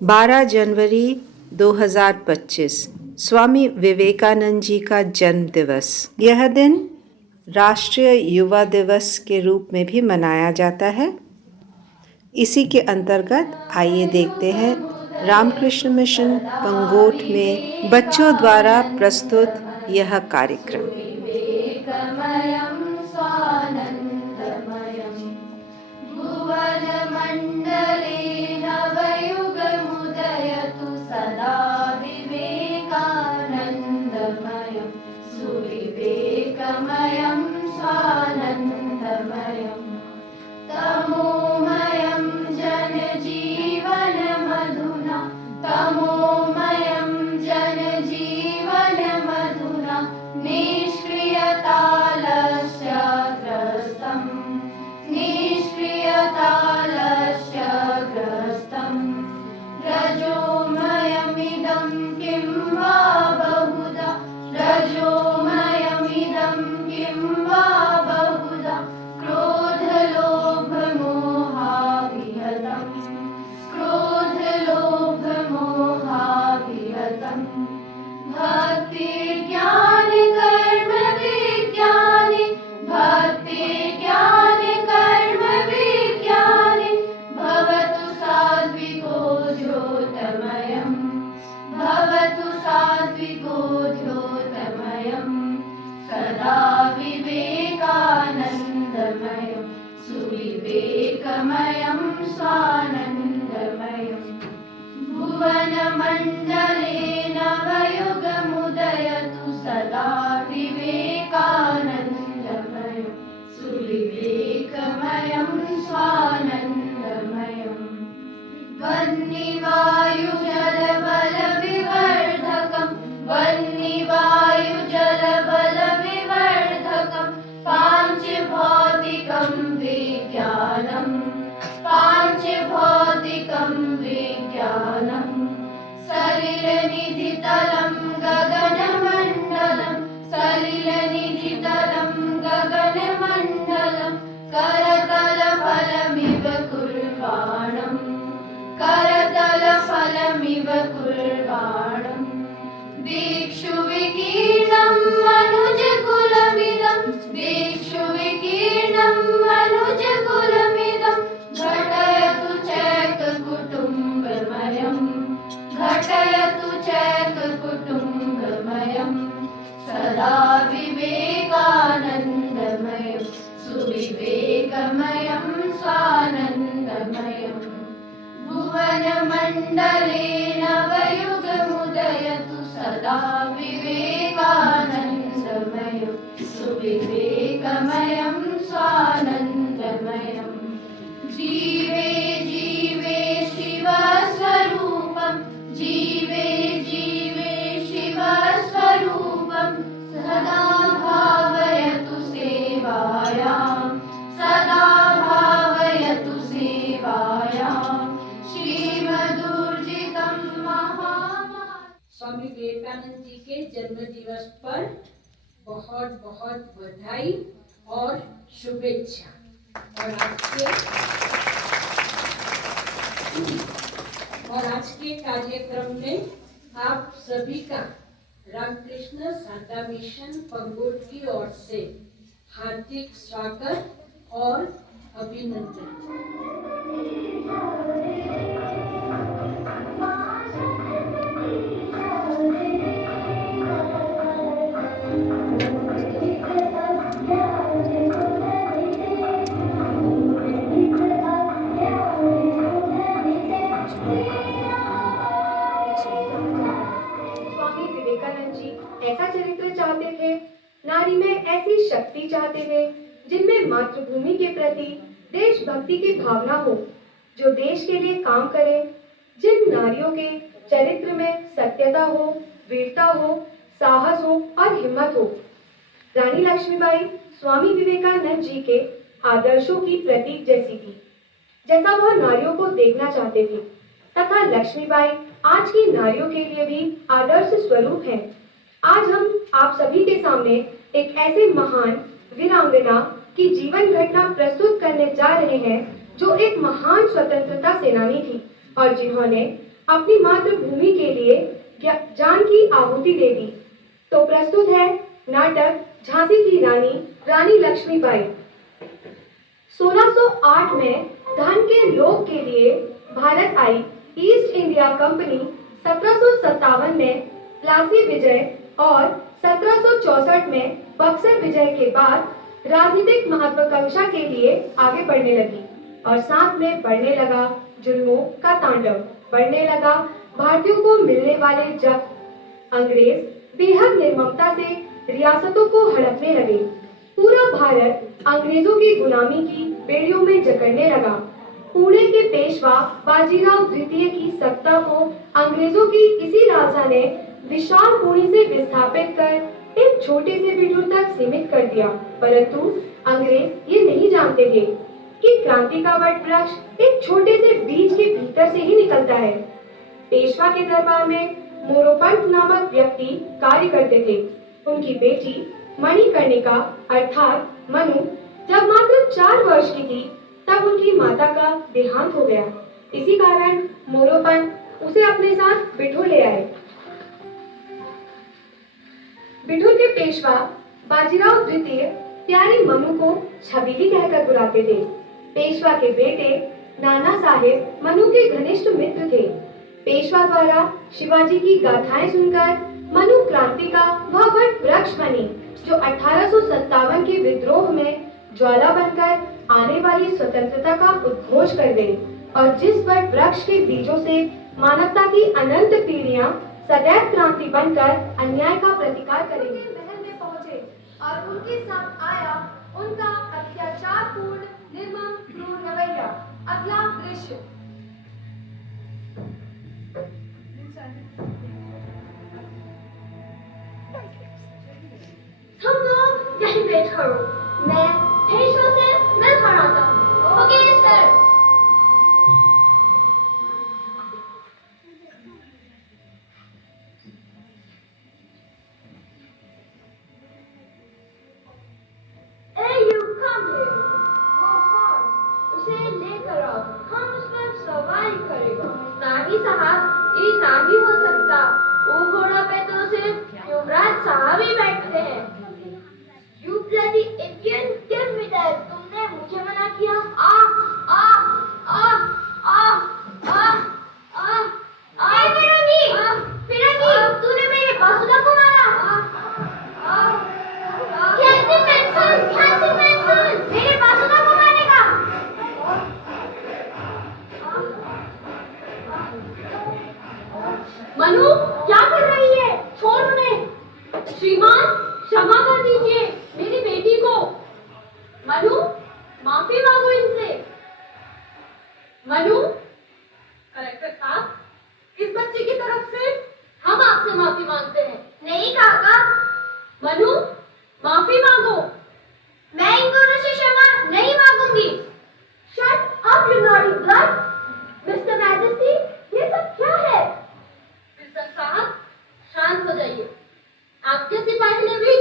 12 जनवरी 2025 स्वामी विवेकानंद जी का जन्म दिवस। यह दिन राष्ट्रीय युवा दिवस के रूप में भी मनाया जाता है। इसी के अंतर्गत आइए देखते हैं रामकृष्ण मिशन पंगोट में बच्चों द्वारा प्रस्तुत यह कार्यक्रम। सुविवेकमयं स्वानन्दमयं तमोमयं जनजीवनमधुना तमोमयं जनजीवनमधुना निष्क्रियतालस्य ग्रस्तं निष्क्रियतालस्य ग्रस्तं रजोमयमिदं किं वा बहुधा रजोमयमिदं किं वा बहुधा क्रोधलोभमोहाविहतं क्रोधलोभमोहाविहतं भक्तिज्ञानकर्मविज्ञाने भक्तिज्ञानकर्मविज्ञाने भवतु सात्विको द्योतमयं भवतु सात्विको द्योतमयं सदा विवेकानन्दमयं सुविवेकमयं स्वानन्दमयं भुवनमण्डले नवयुगमुदयतु सदा विवेकानन्दमयं सुविवेकमयं स्वानन्दमयं वह्निवायुजलबलविवर्धकं वह्निवायुजलबलविवर्धकं पाञ्चभौतिकं विज्ञानं पाञ्चभौतिकं विज्ञानं सलिलनिधितलं गगनमण्डलं सलिलनिधितलं गगनमण्डलं करतलफलमिव कुर्वाणं करतलफलमिव कुर्वाणं दीक्षु विकीर्णं मनुजकुलमिदं दीक्षु विकीर्णं मनुजकुलमिदं घटयतु चैककुटुम्बमयं घटयतु चैककुटुम्बमयं सदा विवेकानन्दमयं सुविवेकमयं स्वानन्दमयं भुवनमण्डले नवयुगमुदयतु सदा विवेकानन्दमयं सुविवेकमयं स्वानन्दमयं जीवे जीवे शिवस्वरूपं जीवे जीवे शिवस्वरूपं सदा भावयतु सेवायां सदा भावयतु सेवायां श्रीमदूर्जितं स्वामी विवेकानंद जी के जन्म दिवस पर बहुत बहुत बधाई और शुभेच्छा। और आज के कार्यक्रम में आप सभी का रामकृष्ण सारदा मिशन पंगोट की ओर से हार्दिक स्वागत और अभिनंदन। स्वामी विवेकानंद जी ऐसा चरित्र चाहते थे, नारी में ऐसी शक्ति चाहते थे जिनमें मातृभूमि के प्रति देशभक्ति की भावना हो, जो देश के लिए काम करे, जिन नारियों के चरित्र में सत्यता हो, वीरता हो, साहस हो और हिम्मत हो। रानी लक्ष्मीबाई स्वामी विवेकानंद जी के आदर्शों की प्रतीक जैसी थी, जैसा वह नारियों को देखना चाहते थे, तथा लक्ष्मीबाई आज की नारियों के लिए भी आदर्श स्वरूप हैं। आज हम आप सभी के सामने एक ऐसे महान वीरांगना की जीवन घटना प्रस्तुत करने जा रहे हैं जो एक महान स्वतंत्रता सेनानी थी और जिन्होंने अपनी मातृभूमि के लिए जान की आहुति दे दी। तो प्रस्तुत है नाटक झांसी की रानी, रानी लक्ष्मीबाई। 1608 में धन के लोभ के लिए भारत आई ईस्ट इंडिया कंपनी 1757 में प्लासी विजय और 1764 में बक्सर विजय के बाद राजनीतिक महत्वाकांक्षा के लिए आगे बढ़ने लगी और साथ में बढ़ने लगा जुल्मों का तांडव, बढ़ने लगा भारतीयों को मिलने वाले जब्त। अंग्रेज बेहद निर्ममता से रियासतों को हड़पने लगे। पूरा भारत अंग्रेजों की गुलामी की बेड़ियों में जकड़ने लगा। पुणे के पेशवा बाजीराव द्वितीय की सत्ता को अंग्रेजों की इसी राजा ने विशाल पुणे से विस्थापित कर एक छोटे से बिठूर तक सीमित कर दिया। परंतु अंग्रेज ये नहीं जानते थे कि क्रांति का वट वृक्ष एक छोटे से बीज के भीतर से ही निकलता है। पेशवा के दरबार में मोरोपंत नामक व्यक्ति कार्य करते थे। उनकी बेटी मणिकर्णिका अर्थात मनु जब मात्र 4 वर्ष की थी तब उनकी माता का देहांत हो गया। इसी कारण मोरोपंत उसे अपने साथ बिठूर ले आए। बिठूर के पेशवा बाजीराव द्वितीय प्यारी मनु को छबीली कहकर बुलाते थे। पेशवा के बेटे नाना साहेब मनु के घनिष्ठ मित्र थे। पेशवा द्वारा शिवाजी की गाथाएं सुनकर मनु क्रांति का वह वट वृक्ष बनी जो 1857 के विद्रोह में ज्वाला बनकर आने वाली स्वतंत्रता का उद्घोष कर गई और जिस वट वृक्ष के बीजों से मानवता की अनंत पीढ़ियां सदैव क्रांति बनकर अन्याय का प्रतिकार करेंगी। महल में पहुंचे और उनके साथ आया उनका अत्याचारपूर्ण निर्मम क्रूर रवैया। अगला दृश्य। तुम लोग यहीं वेट करो, मैं पेशवा से मिल कर आता हूँ। Okay sir. Hey, you come here. वो horse, उसे लेकर आओ, हम उस पर सवारी करेगा। नहीं साहब, ये नहीं हो सकता। वो घोड़ा पे तो सिर्फ युवराज साहब ही बैठते हैं। You bloody idiot! Give me that! तुमने मुझे मना किया। आ आ आ आ आ आ आ। ए फिरंगी! फिरंगी! तूने मेरे बासुदा को मारा। Captain Manson! Captain Manson! मेरे बासुदा को मारेगा। मनु, क्या कर रही है? छोड़ उन्हें। श्रीमान, क्षमा कर दीजिए मेरी बेटी को। मनु, माफी मांगो इनसे। मनु, कलेक्टर साहब, इस बच्चे की तरफ से हम आपसे माफी मांगते हैं। नहीं काका। मनु, माफी मांगो। मैं इन दोनों से क्षमा नहीं मांगूंगी। Shut up you naughty blood. Mister majesty, ये सब क्या है? मिस्टर साहब, शांत हो जाइए। आपके सिपाही ने भी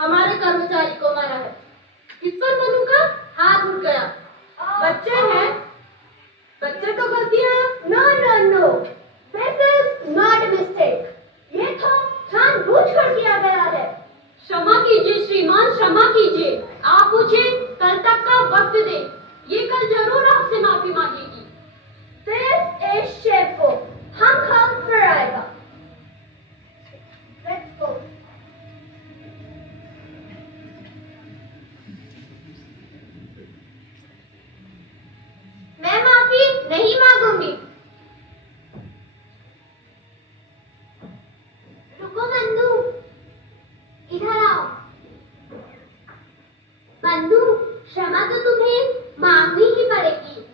हमारे कर्मचारी को मारा है। इस पर मनु का हाथ उठ गया। बच्चे हैं, बच्चे तो गलतियां। No no no, this is not a mistake. ये तो जानबूझकर किया गया है। क्षमा कीजिए श्रीमान, क्षमा कीजिए। आप मुझे कल तक का वक्त दें। ये कल जरूर आपसे माफी मांगेगी। दिस इज शेफो, हम कल फिर आएगा। Let's go. मैं माफी नहीं मांगूंगी। रुको बंधु, इधर आओ। बंधु, क्षमा तो तुम्हें मांगनी ही पड़ेगी।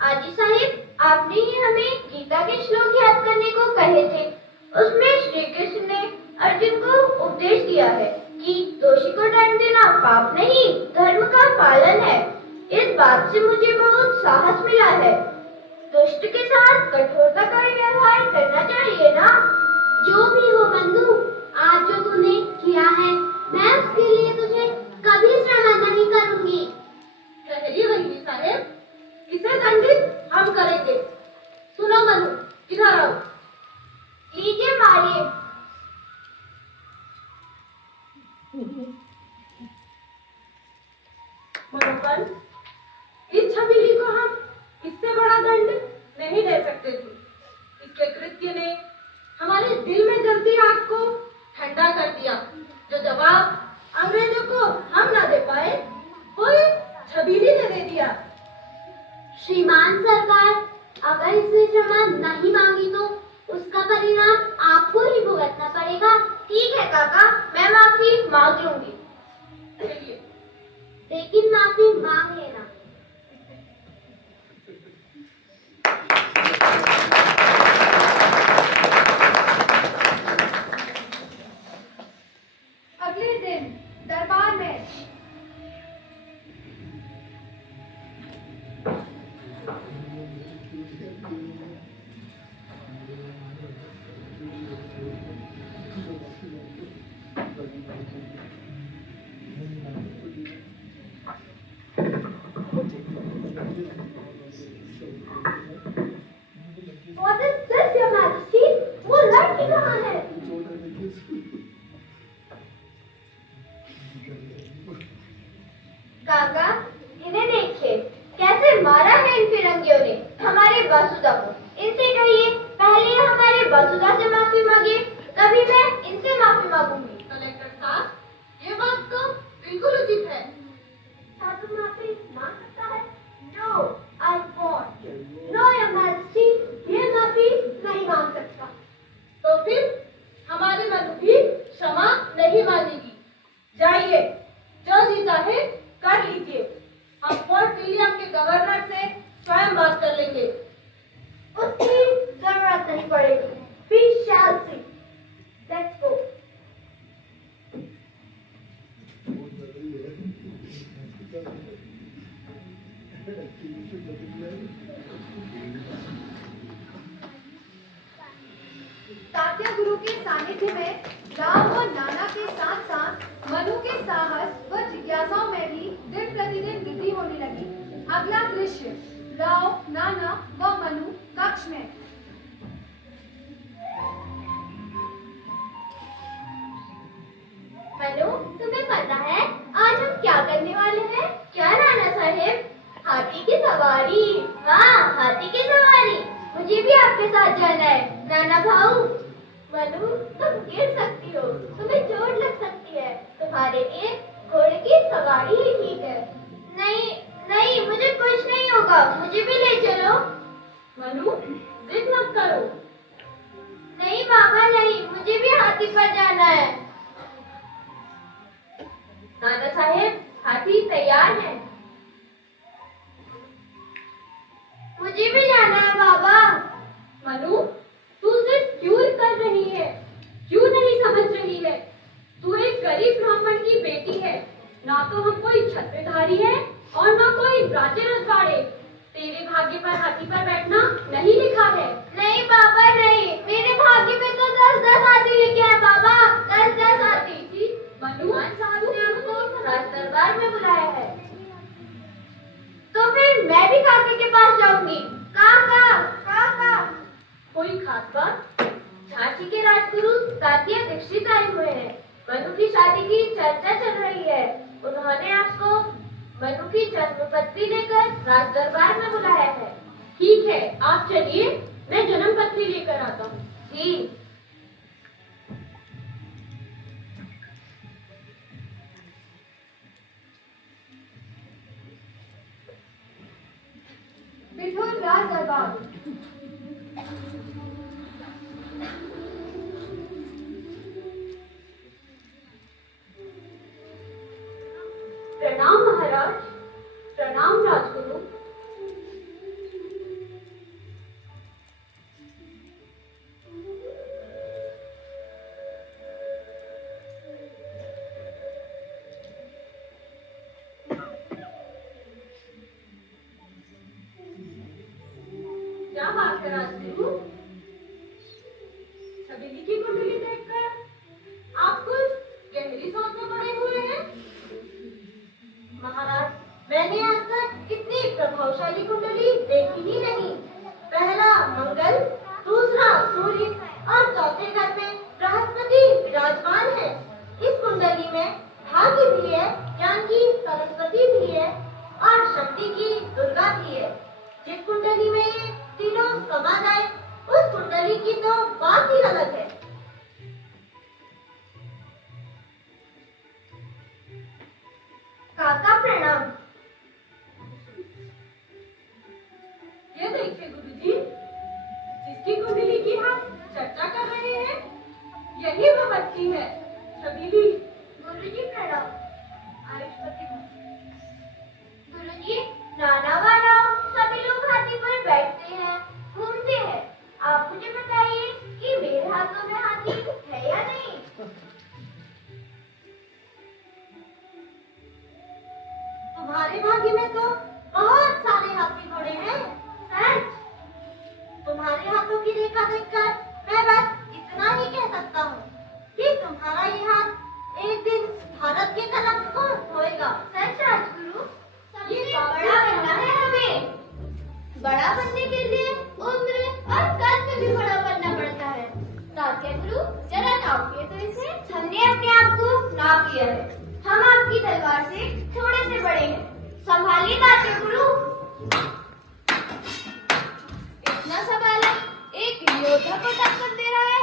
आजी साहिब, आपने ही हमें गीता के श्लोक याद करने को कहे थे। उसमें श्री कृष्ण ने अर्जुन को उपदेश दिया है कि दोषी को दंड देना पाप नहीं, धर्म का पालन है। इस बात से मुझे बहुत साहस मिला है। दुष्ट के साथ कठोरता का व्यवहार करना चाहिए ना। जो भी हो बंधु, आज जो तूने किया है, मैं उसके लिए तुझे कभी क्षमा नहीं करूंगी। कहिए वही साहेब, इसे दंडित हम करेंगे। सुनो मनु, अगर इसने क्षमा नहीं मांगी तो उसका परिणाम आपको ही भुगतना पड़ेगा। ठीक है काका, मैं माफी मांग लूंगी, लेकिन माफी मांग लेना। अगले दिन दरबार में What is this, Your Majesty? वो लड़की कहाँ है? काका, इन्हें देखिए, कैसे मारा है इन फिरंगियों ने हमारे वसुधा को। इनसे कहिए पहले हमारे वसुधा से माफी मांगे, तभी मैं इनसे माफी मांगूंगी। कलेक्टर साहब, ये बात तो बिल्कुल उचित है। क्या तुम माफी मांग सकता है? No, I want. No your majesty, ये माफी नहीं मांग सकता। तो फिर हमारी मनु भी क्षमा नहीं मांगेगी। जाइए, जो जी चाहे कर लीजिए। हम फोर्ट विलियम के गवर्नर से स्वयं बात कर लेंगे। उसकी जरूरत नहीं पड़ेगी। We shall see. Let's go. Tatya गुरु के सानिध्य में राव व नाना के साथ साथ मनु के साहस व जिज्ञासाओं में भी दिन प्रतिदिन वृद्धि होने लगी। अगला दृश्य राव, नाना व मनु कक्ष में। मनु, तुम्हें पता है आज हम क्या करने वाले हैं? क्या नाना साहेब? हाथी की सवारी। वाह, हाथी की सवारी। मुझे भी आपके साथ जाना है नाना भाऊ। मनु, तुम गिर सकती हो, तुम्हें चोट लग सकती है। तुम्हारे लिए घोड़े की सवारी ही ठीक है। नहीं नहीं, मुझे कुछ नहीं होगा, मुझे भी ले चलो। मनु, जिद मत करो। नहीं बाबा नहीं, मुझे भी हाथी पर जाना है। नाना साहेब, हाथी तैयार है। मुझे भी जाना है बाबा। मनु, तू जिद क्यों कर रही है? क्यों नहीं समझ रही है? तू एक गरीब ब्राह्मण की बेटी है, ना तो हम कोई छत्रधारी है और ना कोई राज्य रजवाड़े। तेरे भाग्य पर हाथी पर बैठना नहीं लिखा है। नहीं बाबा नहीं, मेरे भाग्य में तो 10-10 हाथी लिखे हैं बाबा, 10-10 हाथी। मनु, साहब ने आपको राज दरबार में बुलाया है, तो फिर मैं भी काके के पास जाऊंगी। काका, काका। कोई खास बात? झांसी के राजगुरु तात्या दीक्षित आए हुए हैं। मनु की शादी की चर्चा चल रही है। उन्होंने आपको मनु की जन्मपत्री लेकर राज दरबार में बुलाया है। ठीक है, आप चलिए, मैं जन्मपत्री लेकर आता हूँ। जी। बिठूर राज दरबार। प्रणाम महाराज। प्रणाम राजगुरु। क्या बात है राजगुरु? छबीली की कुंडली देखकर आप कुछ गहरी सोच में पड़े हुए हैं। महाराज, मैंने आज तक इतनी प्रभावशाली कुंडली देखी ही नहीं। पहला मंगल, दूसरा सूर्य और चौथे घर में बृहस्पति विराजमान है। इस कुंडली में भाग्य भी है, ज्ञान की सरस्वती भी है और शक्ति की दुर्गा भी है। जिस कुंडली में ये तीनों समा जाए, उस कुंडली की तो बात ही अलग है। काका प्रणाम। ये देखिए गुरुजी, की रेखा देखकर मैं बस इतना ही कह सकता हूँ कि तुम्हारा ये हाथ एक दिन भारत के कलम को होएगा। सच राजगुरु, ये बड़ा बनना है हमें। बड़ा बनने के लिए उम्र और कद में भी बड़ा बनना पड़ता है। तात्या गुरु, जरा नापिए तो इसे। हमने अपने आप को नाप लिया है। हम आपकी तलवार से थोड़े से बड़े हैं। संभालिए तात्या गुरु। इतना संभाला एक योद्धा को टक्कर दे रहा है।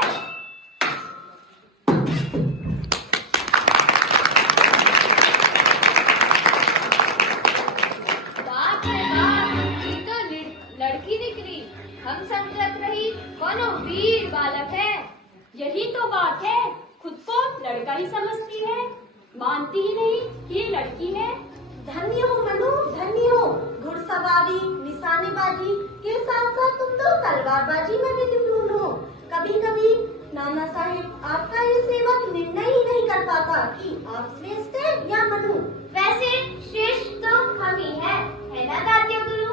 बाप रे बाप, ये तो लड़की निकली। हम समझत रही कोनो वीर बालक है। यही तो बात है, खुद को लड़का ही समझती है, मानती ही नहीं कि ये लड़की है। धन्य हो मनु, धन्य हो। घुड़सवारी, निशानेबाजी के साथ साथ तुम तो तलवारबाजी में भी निपुण हो। कभी कभी नाना साहेब आपका ये सेवक निर्णय ही नहीं कर पाता कि आप श्रेष्ठ हैं या मनु। वैसे श्रेष्ठ तो हम ही है ना तात्या गुरु?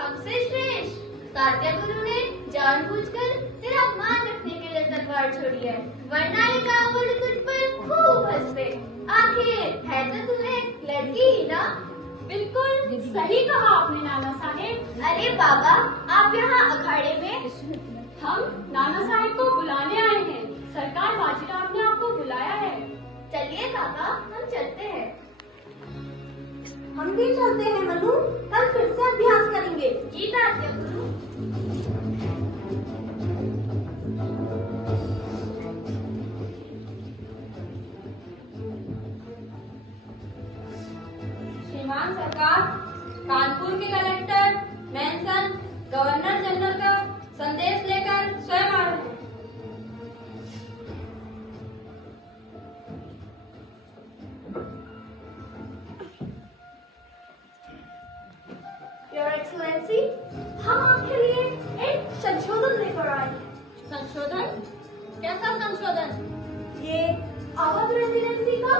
हमसे श्रेष्ठ। तात्या गुरु ने जानबूझकर तेरा मान रखने के लिए तलवार छोड़ी है, वरना ये गाँव वाले तुझ पर खूब हंसते। आखिर है तो तू एक लड़की ही ना? बिल्कुल सही कहा आपने नाना साहेब। अरे बाबा, आप यहाँ अखाड़े में? हम नाना साहेब को बुलाने आए हैं। सरकार बाजीराव ने आपको बुलाया है। चलिए काका, हम चलते हैं। हम भी चलते हैं मनु, कल फिर से अभ्यास करेंगे। जी तात्या गुरु। श्रीमान सरकार, कानपुर के कलेक्टर मैनसन गवर्नर जनरल का संदेश लेकर स्वयं आ रहे हैं। योर एक्सलेंसी, हम आपके लिए एक संशोधन लेकर आए हैं। संशोधन? कैसा संशोधन? ये अवध रेजिडेंसी का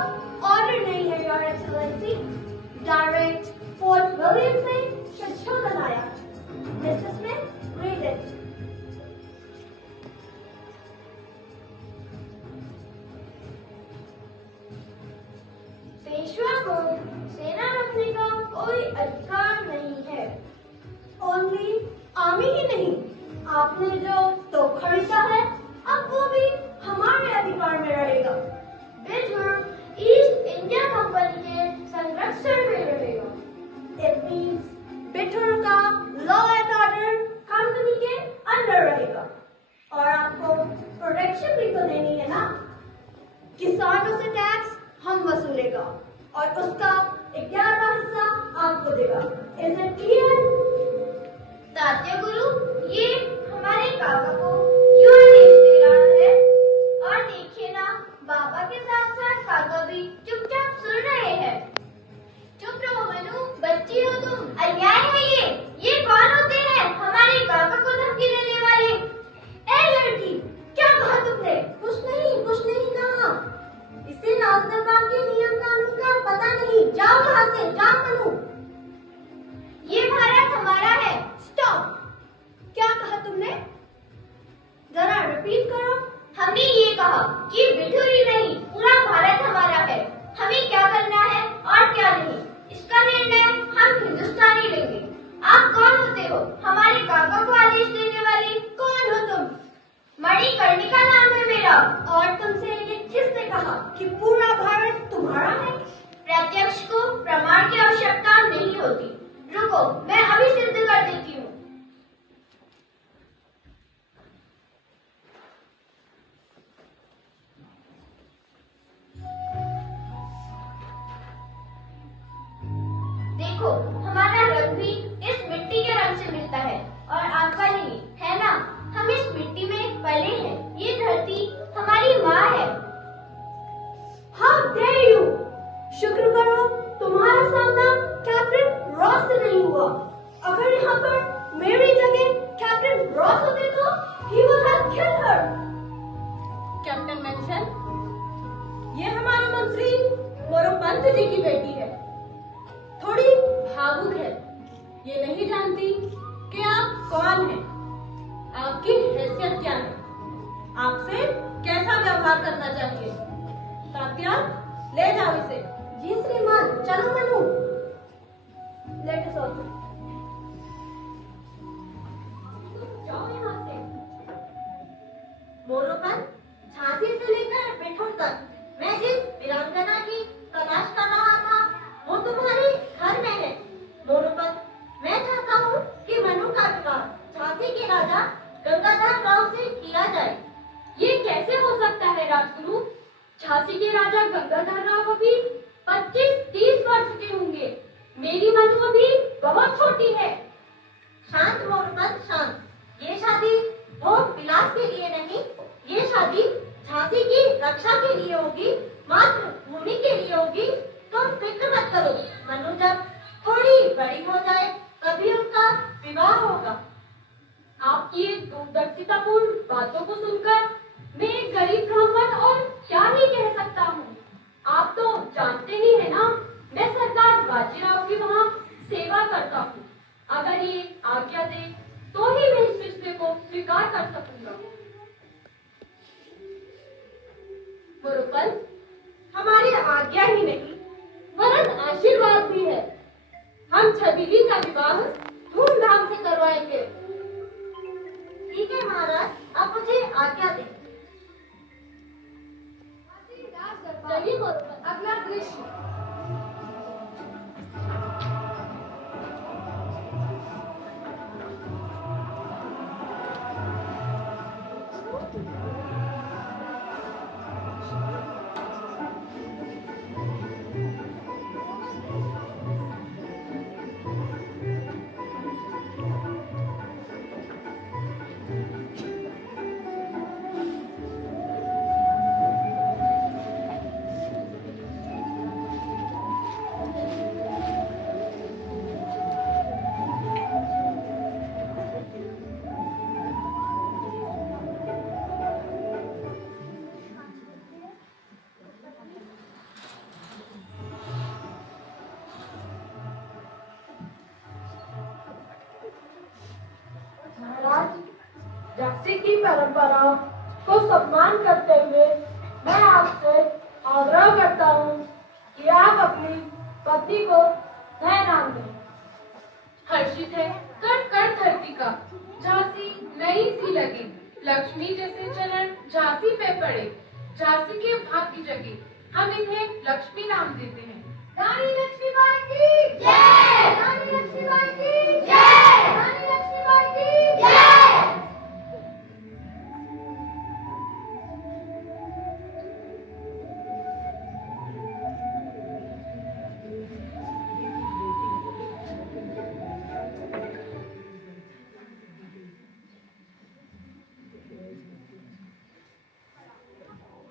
ऑर्डर नहीं है your excellency. Direct fort William से संशोधन आया। Businessman, read it. पेशवा को सेना रखने का कोई अधिकार नहीं है। ओनली आर्मी ही नहीं, आपने जो तो खरीदा है अब वो भी हमारे अधिकार में रहेगा। बिठूर ईस्ट इंडिया कंपनी के संरक्षण में रहेगा। इट मीन्स बिठूर का लॉ एंड ऑर्डर कंपनी के अंडर रहेगा। और आपको प्रोटेक्शन भी तो देनी है ना। किसानों से टैक्स हम वसूलेगा और उसका 11वां हिस्सा आपको देगा। Is it clear? तात्या गुरु, ये हमारे काका को क्यों आदेश दे रहा है? और देखिए ना, बाबा के साथ साथ काका भी चुपचाप सुन रहे हैं। चुप रहो मनु, बच्ची हो तुम। अन्याय है ये कौन होते हैं हमारे काका को धमकी देने वाले? ए लड़की, क्या कहा तुमने? कुछ नहीं कहा। इसे राजदरबार के नियम कानून का पता नहीं। जाओ यहाँ से, जाओ मनु। ये भारत हमारा है। स्टॉप। क्या कहा तुमने? जरा रिपीट करो। हमने ये कहा कि बिठूरी नहीं, पूरा भारत हमारा है। हमें क्या करना है और क्या नहीं, इसका निर्णय हम हिंदुस्तानी लेंगे। आप कौन होते हो हमारे काका को आदेश देने वाले? कौन हो तुम? मणिकर्णिका नाम है मेरा। और तुमसे ये किसने कहा कि पूरा भारत तुम्हारा है? प्रत्यक्ष को प्रमाण की आवश्यकता नहीं होती। रुको, मैं अभी सिद्ध कर देती हूँ। देखो, हमारा रंग भी इस मिट्टी के रंग से मिलता है और आपका नहीं, है ना? हम इस मिट्टी में पले हैं। ये धरती हमारी माँ है। How dare you! शुक्र करो तुम्हारा सामना कैप्टन रॉस से नहीं हुआ। अगर यहाँ पर मेरी जगह कैप्टन रॉस होते तो he would have killed her. Captain Manson, ये हमारे मंत्री मोरोपंत जी की बेटी है। थोड़ी भावुक है। ये नहीं जानती कि आप कौन हैं। आपकी खासियत क्या है, आपसे कैसा व्यवहार करना चाहिए। तात्या, ले जाओ इसे। जी श्रीमान, चलो मनु। Let us also. जाओ यहाँ से। मोरोपन, झांसी से लेकर बिठूर तक मैं जिस वीरांगना की तलाश कर रहा था वो तुम्हारे घर में है। मोरोपन, मैं चाहता हूँ कि मनु का विवाह झांसी के राजा गंगाधर राव से किया जाए। ये कैसे हो सकता है राजगुरु? झांसी के राजा गंगाधर राव अभी 25-30 वर्ष के होंगे। मेरी मनु अभी बहुत छोटी है। शांत मोरोपन, शांत। ये शादी भोग विलास के लिए नहीं, ये शादी झांसी की रक्षा के लिए होगी, मातृभूमि के लिए होगी। तुम फिक्र मत करो, मनु जब थोड़ी बड़ी हो जाए तभी उनका विवाह होगा। आपकी ये दूरदर्शितापूर्ण बातों को सुनकर मैं एक गरीब ब्राह्मण और क्या ही कह सकता हूँ। आप तो जानते ही है ना, मैं सरदार बाजीराव की वहाँ सेवा करता हूँ। अगर ये आज्ञा दे तो ही मैं इस रिश्ते को स्वीकार कर सकूंगा। मुरुपन, हमारी आज्ञा ही नहीं वरन आशीर्वाद भी है। हम छबीली का विवाह धूमधाम से करवाएंगे। ठीक है महाराज, आप मुझे आज्ञा दें। चलिए मुरुपन, अगला दृश्य। झांसी की परंपरा को सम्मान करते हुए मैं आपसे आग्रह करता हूँ कि आप अपनी पत्नी को नया नाम दें। हर्षित है कण कण धरती का, झांसी नई सी लगी। लक्ष्मी जैसे चरण झांसी पे पड़े, झांसी के भाग्य जगे, हम इन्हें लक्ष्मी नाम देते हैं। रानी लक्ष्मीबाई की जय। रानी लक्ष्मीबाई की जय। रानी लक्ष्मीबाई की जय।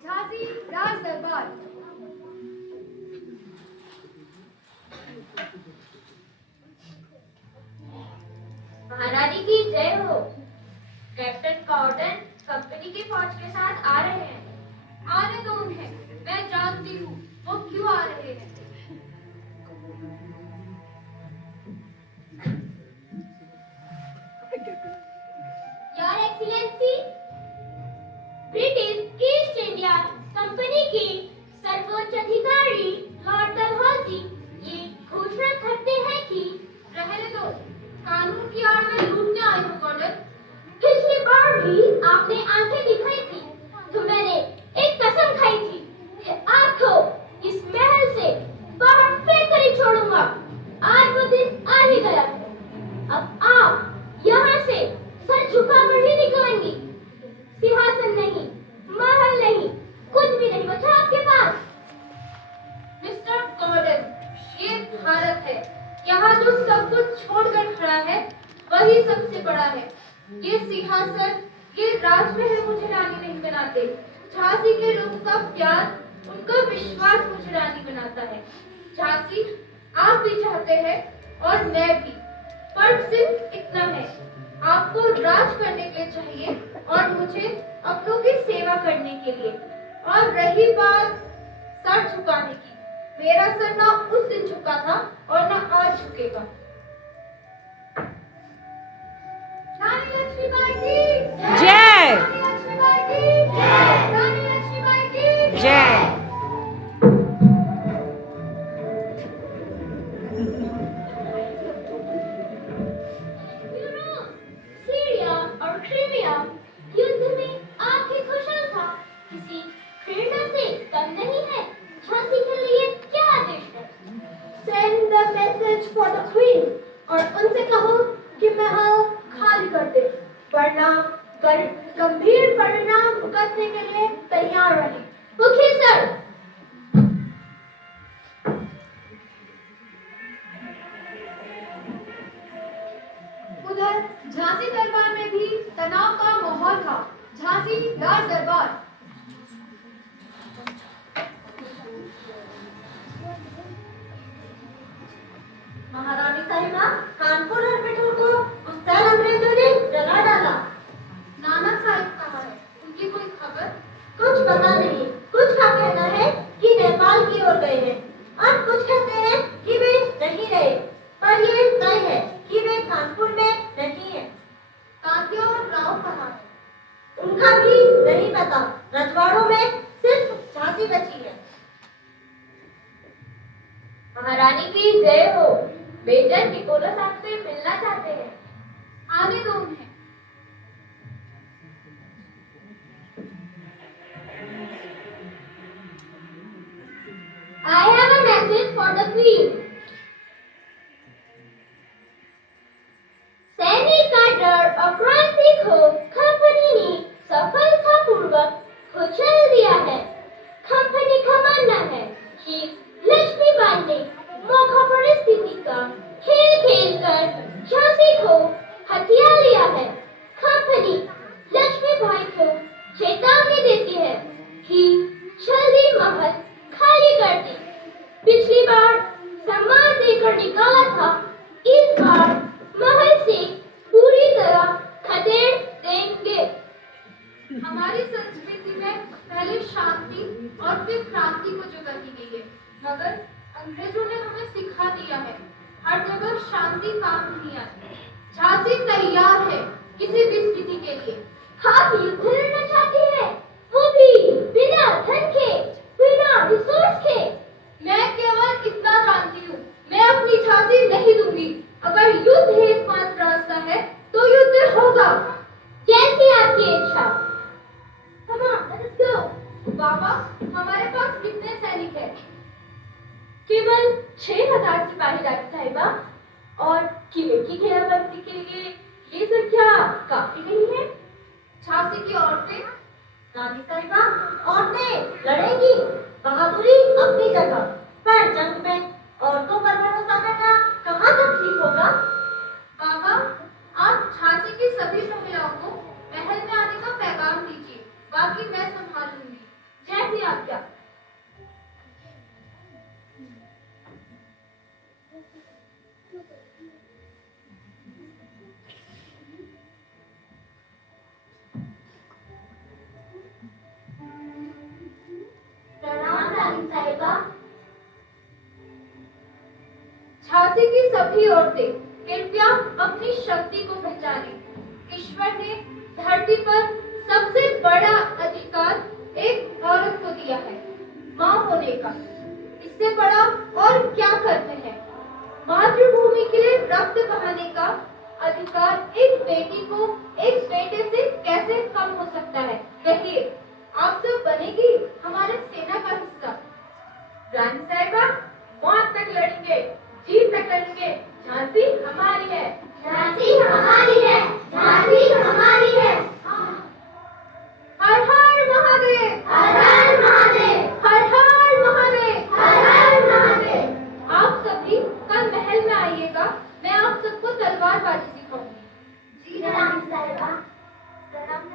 झांसी राज दरबार। महारानी की जय हो। कैप्टन कॉर्डन कंपनी की फौज के साथ आ रहे हैं। आने दो उन्हें, मैं जानती हूँ वो क्यों आ रहे हैं। Your excellency, British east India company के सर्वोच्च अधिकारी लॉर्ड डलहौजी ये घोषणा करते हैं कि रहने दो, कानून की आड़ में लूटने आए हो कॉर्डन। पिछली बार भी आपने आंखें दिखाई थी तो मैंने एक कसम खाई थी कि आपको इस महल से बाहर फेंक कर ही छोड़ूंगा। आज वो दिन आ ही गया है। अब आप यहाँ से सर झुकाकर ही निकलेंगी। सिंहासन नहीं, महल नहीं, कुछ भी नहीं बचा आपके पास। मिस्टर गॉर्डन, ये भारत है। यहाँ जो सब कुछ छोड़कर खड़ा है वही सबसे बड़ा है। ये सिंहासन, ये राजमहल मुझे रानी नहीं बनाते। झांसी के लोगों का प्यार, उनका विश्वास मुझे रानी बनाता है। झांसी, आप भी चाहते हैं और मैं भी, पर सिर्फ इतना है, आपको राज करने के लिए चाहिए और मुझे अपनों की सेवा करने के लिए। और रही बात सर झुकाने की, मेरा सर ना उस दिन झुका था और ना आज झुकेगा। रानी लक्ष्मीबाई की जय। किसी प्रेरणा से कम नहीं है। झांसी के लिए क्या आदेश है? Send the message for the queen और उनसे कहो कि महल खाली कर दे, वरना गंभीर परिणाम भुगतने के लिए तैयार रहे। Okay sir. उधर झांसी दरबार में भी तनाव का माहौल था। झांसी राज दरबार। महारानी साहिबा, कानपुर और पिठूर को गुस्सैल अंग्रेजों ने जला डाला। नाना साहब कहाँ है? उनकी कोई खबर? कुछ पता नहीं। कुछ का कहना है कि नेपाल की ओर गए हैं और कुछ कहते हैं कि वे नहीं रहे, पर ये तय है कि वे कानपुर में नहीं है। तात्या और राव कहाँ है? उनका भी नहीं पता। रजवाड़ों में सिर्फ झांसी बची है। महारानी की जय हो। मेजर निकोलस आपसे मिलना चाहते हैं। आने दो उन्हें। I have a message for the queen. सैनिक का डर और क्रांति को कंपनी ने सफलतापूर्वक कुचल दिया है। कंपनी का मानना है कि लक्ष्मीबाई ने मौका परिस्थिति का खेल खेलकर झांसी को हथिया लिया है। कंपनी लक्ष्मीबाई को चेतावनी देती है कि जल्दी महल खाली कर दे। पिछली बार सम्मान देकर निकाला था, इस बार महल से पूरी तरह खदेड़ देंगे। हमारी संस्कृति में पहले शांति और फिर क्रांति को जगह दी गई है, मगर अंग्रेजों ने हमें सिखा दिया है हर जगह शांति काम नहीं आती। झांसी तैयार है किसी भी स्थिति के लिए। आप युद्ध लड़ना चाहती है, वो भी बिना धन के, बिना रिसोर्स के। मैं केवल इतना जानती हूँ, मैं अपनी झांसी नहीं दूंगी। अगर युद्ध ही एकमात्र रास्ता है तो युद्ध होगा। जैसी आपकी इच्छा। Come on, let us go. बाबा, हमारे पास कितने सैनिक हैं? केवल 6000 सिपाही रानी साहिबा, और किले की घेराबंदी के लिए ये संख्या काफी नहीं है। झांसी की औरतें? रानी साहिबा, औरतें लड़ेंगी, बहादुरी अपनी जगह, पर जंग में औरतों पर भरोसा करना कहाँ तक ठीक होगा? बाबा, आप झांसी की सभी महिलाओं को महल में आने का पैगाम दीजिए, बाकी मैं संभाल लूंगी। जैसी आज्ञा। प्रणाम रानी साहिबा। झांसी की सभी औरतें कृपया अपनी शक्ति को पहचानें। ईश्वर ने धरती पर सबसे बड़ा अधिकार एक औरत को दिया है, माँ होने का। इससे बड़ा और क्या करते हैं? मातृभूमि के लिए रक्त बहाने का अधिकार एक बेटी को एक बेटे से कैसे कम हो सकता है? कहिए, आप सब बनेगी हमारे सेना का हिस्सा। रानी साहिबा, मौत तक लड़ेंगे, जीत तक लड़ेंगे। झांसी हमारी है। झांसी हमारी है। झांसी हमारी है। हर हर महादेव। हर हर महादेव। हर हर महादेव। हर हर महादेव। आप सभी कल महल में आइएगा, मैं आप सबको तलवारबाजी सिखाऊंगी। जी रानी साहिबा। प्रणाम।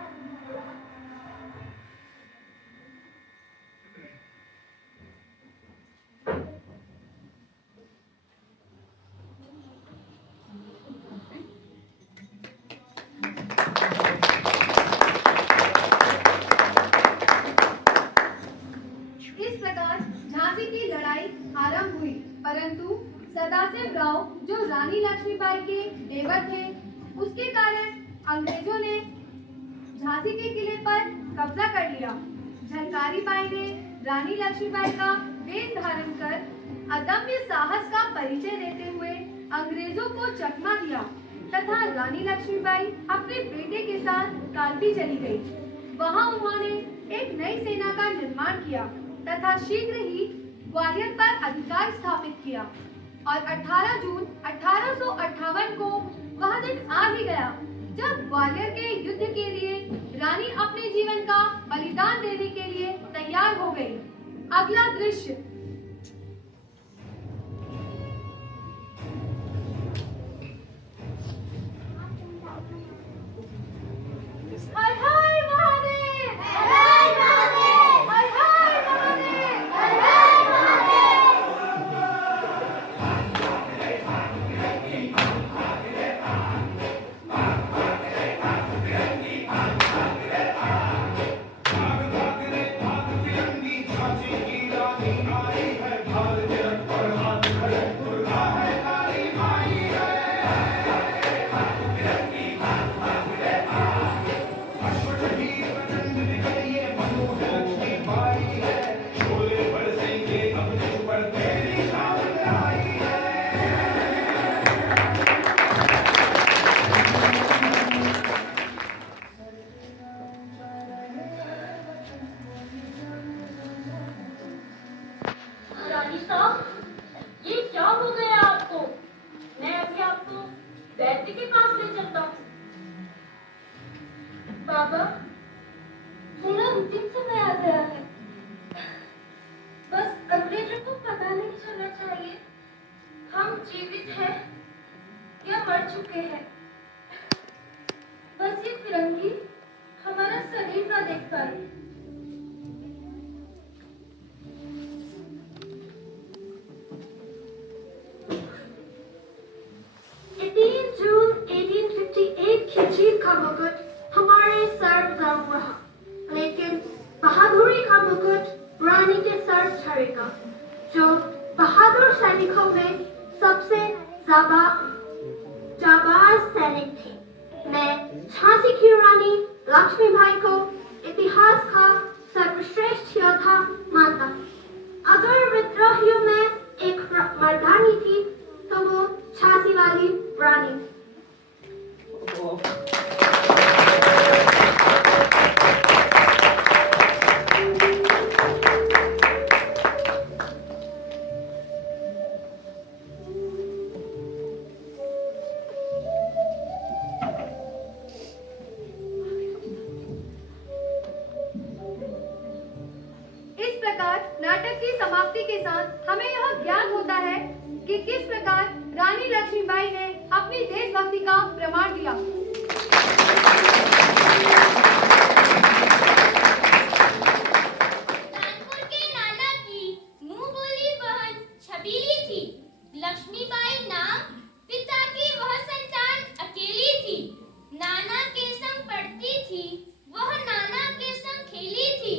इस प्रकार झांसी की लड़ाई आरंभ हुई, परंतु सदाशिव राव जो रानी लक्ष्मीबाई के देवर थे, उसके कारण अंग्रेजों ने झांसी के किले पर कब्जा कर लिया। झलकारी बाई ने रानी लक्ष्मीबाई का वेश धारण कर अदम्य साहस का परिचय देते हुए अंग्रेजों को चकमा दिया तथा रानी लक्ष्मीबाई अपने बेटे के साथ कालपी चली गई। वहां उन्होंने एक नई सेना का निर्माण किया तथा शीघ्र ही ग्वालियर पर अधिकार स्थापित किया और 18 जून 1858 को वह दिन आ ही गया जब ग्वालियर के युद्ध के लिए रानी अपने जीवन का बलिदान देने के लिए तैयार हो गई। अगला दृश्य। हर हर महादेव, हर हर महादेव, हर हर महादेव, हर हर महादेव। रानी साहब, ये क्या हो गया आपको? मैं अभी आपको वैद्य के पास ले चलता हूँ। बाबा, थोड़ा अंतिम समय आ गया है। बस अंग्रेजों को पता नहीं चलना चाहिए हम जीवित हैं या मर चुके हैं। बस ये फिरंगी हमारा शरीर ना देख पाए। 18 जून 1858 की जीत का मुकुट हमारे सर जरूर रहा, लेकिन बहादुरी का मुकुट रानी के सर चढ़ेगा, जो बहादुर सैनिकों में सबसे जाबाज सैनिक थी। मैं झांसी की रानी लक्ष्मीबाई को इतिहास का सर्वश्रेष्ठ योद्धा मानता हूँ। अगर विद्रोहियों में एक मर्दानी थी तो वो झांसी वाली रानी थी। इस प्रकार नाटक की समाप्ति के साथ हमें यह ज्ञान होता है कि किस प्रकार रानी लक्ष्मीबाई ने अपनी देशभक्ति का प्रमाण दिया। कानपुर के नाना की मुंह बोली बहन छबीली थी। लक्ष्मीबाई नाम पिता की वह संतान अकेली थी। नाना के संग पढ़ती थी, वह नाना के संग खेली थी।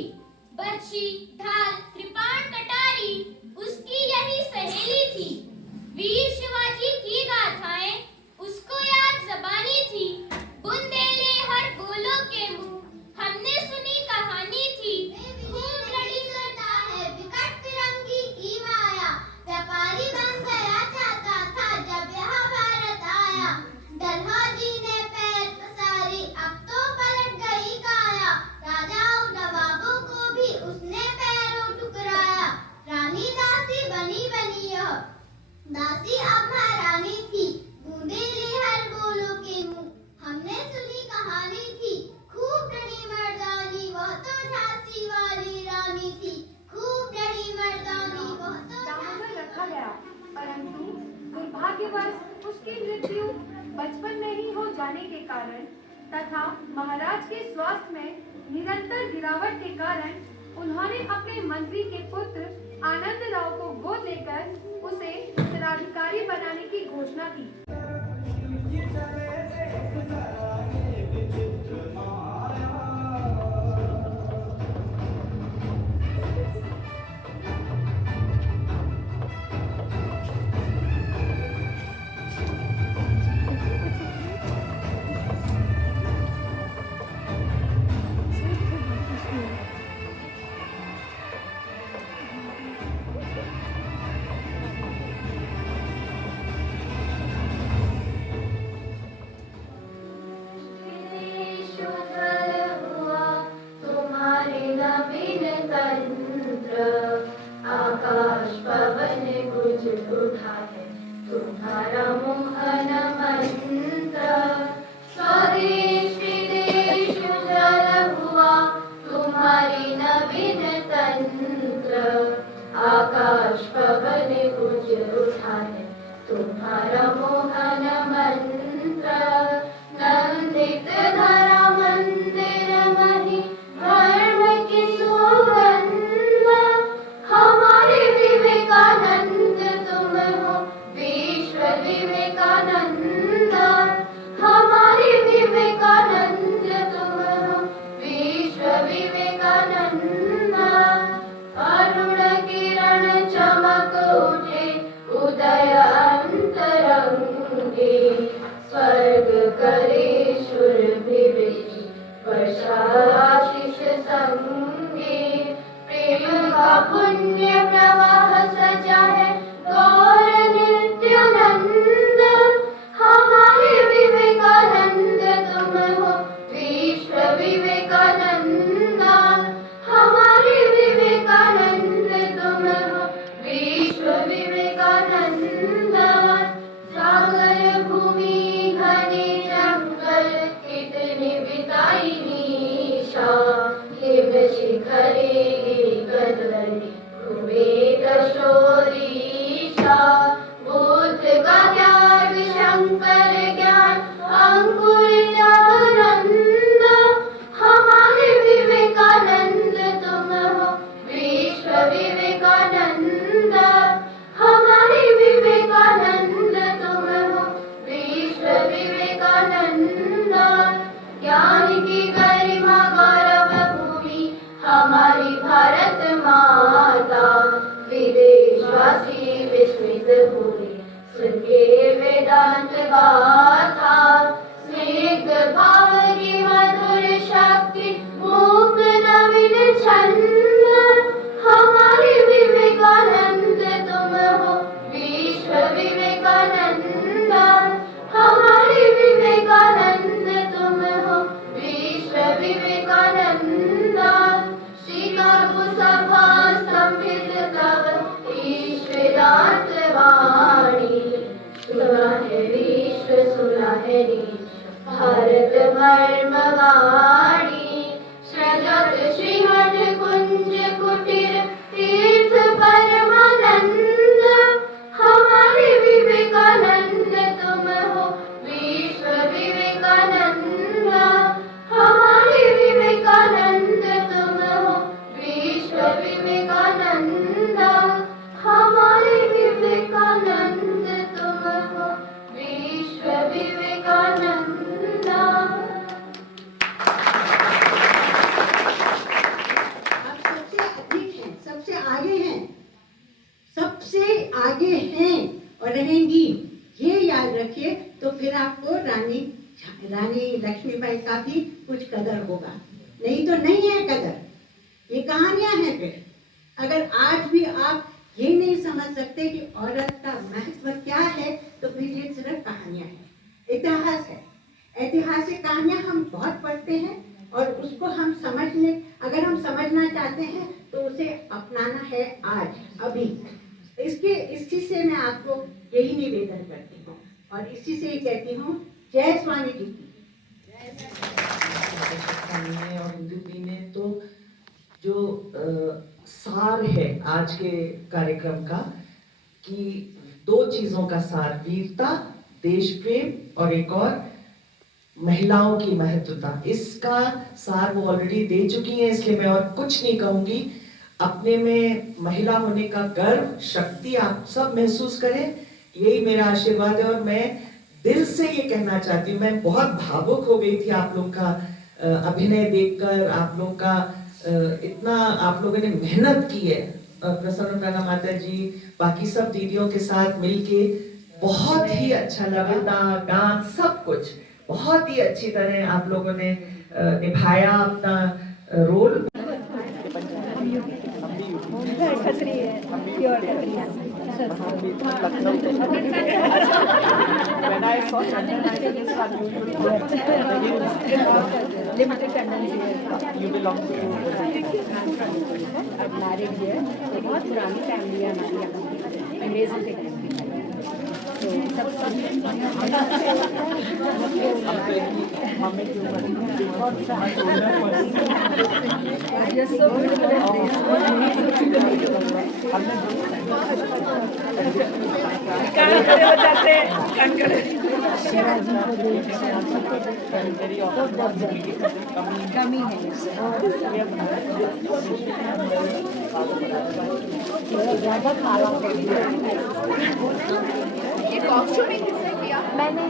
बच्ची, ढाल, कृपाण, कटारी उसकी यही सहेली थी। वीर शिवाजी की गाथाएं उसको याद जबानी थी। बुंदेले हर गोलों के मुंह हमने सुनी कहानी थी। खूब लड़ी करता है विकट फिरंगी की माया, व्यापारी बन गया चाहता था जब यह भारत आया। दल्हा जी ने पैर पसारे, अब तो पलट गई काया। राजाओं नवाबों को भी उसने पैरों टुकराया। रानी दासी बनी बनी यह दासी अब महारानी थी। बूंदेले हर बोलों के मुंह हमने सुनी कहानी थी। खूब डरी मर्दानी वह तो झांसी वाली रानी थी। खूब डरी मर्दानी वह तो दामोदर रखा गया, परंतु दुर्भाग्यवश उसकी मृत्यु बचपन में ही हो जाने के कारण तथा महाराज के स्वास्थ्य में निरंतर गिरावट के कारण उन्होंने अपने मंत्री के पुत्र आनंद राव को गोद लेकर उसे उत्तराधिकारी बनाने की घोषणा की। गूंज उठा है तुम्हारा मोहन मंत्र। नंदित धरा मंदिर मही धर्म की सुगंध। हमारे विवेकानंद तुम हो विश्व विवेकानंद। हमारे विवेकानंद तुम हो विश्व विवेकानंद। अरुण किरण चमक उठे उदय अंतरंगे। स्वर्ग करे सुर विवेकी वर्षा आशीष संगे। प्रेम का पुण्य प्रवाह सजा है गौर नित्यानंद। हमारे विवेकानंद तुम हो विश्व विवेकानंद। हमारे विवेकानंद तुम हो विश्व विवेकानंद। सागर भूमि घने जंगल कितने बिताई निशा। हिम शिखरे गिरिकदरी घूमे दशोरीशा। बुद्ध का ज्ञान शंकर ज्ञान अंकुरित आनंद। हमारे विवेकानंद तुम हो विश्व विवेकानंद। हमारे विवेकानंद तुम हो विश्व विवेकानंद। ज्ञान की गरिमा गौरव भूमि हमारी भारत माता। विदेशवासी विस्मित हुए सुन के वेदांत गाथा। स्निग्ध भाव की मधुर शक्ति मूक नवीन छंद। हमारे विवेकानंद तुम हो विश्व विवेकानंद। हमारे विवेकानंद तुम हो विश्व विवेकानंद। शिकागो सभा स्तंभित तब ईश वेदांत वाणी। सुना है विश्व सुना है नीच भारत मर्म वाणी। सृजत श्रीमठ कुंज कुटीर तीर्थ परमानंद। हमारे विवेकानंद तुम हो विश्व विवेकानंद। हमारे विवेकानंद तुम हो विश्व विवेकानंद। हमारे विवेकानंद तुम हो विश्व विवेकानंद। आप सबसे अधिक हैं, सबसे आगे हैं, सबसे आगे हैं और रहेंगी, ये याद रखिए। तो फिर आपको रानी लक्ष्मीबाई का भी कुछ कदर होगा, नहीं तो नहीं है कदर। ये कहानियां हैं। फिर अगर आज भी आप ये नहीं समझ सकते कि औरत का महत्व क्या है, तो फिर ये सिर्फ कहानियां हैं, इतिहास है। ऐतिहासिक कहानियां हम बहुत पढ़ते हैं और उसको हम अगर हम समझना चाहते हैं तो उसे अपनाना है आज अभी। इसी से मैं आपको यही निवेदन करती हूँ और इसी से ही कहती हूँ जय स्वामी जी की। और हिंदू में तो जो सार है आज के कार्यक्रम का कि 2 चीजों का सार, वीरता, देश प्रेम और एक और महिलाओं की महत्वता। इसका सार वो ऑलरेडी दे चुकी हैं, इसलिए मैं और कुछ नहीं कहूंगी। अपने में महिला होने का गर्व, शक्ति आप सब महसूस करें, यही मेरा आशीर्वाद है। और मैं दिल से ये कहना चाहती हूँ, मैं बहुत भावुक हो गई थी आप लोग का अभिनय देखकर, आप लोग का इतना आप लोगों ने मेहनत की है। प्रसन्न माता जी, बाकी सब दीदियों के साथ मिलके बहुत ही अच्छा लगा। डांस सब कुछ बहुत ही अच्छी तरह आप लोगों ने निभाया अपना role. When I saw Chandan, I said, it's unusual for limited tendency. You belong to I'm married here. एक बहुत पुरानी फैमिली है हमारी यहाँ अंग्रेजों के टाइम की। तो सब हमें क्यों ये कॉस्ट्यूमिंग किसने किया? मैंने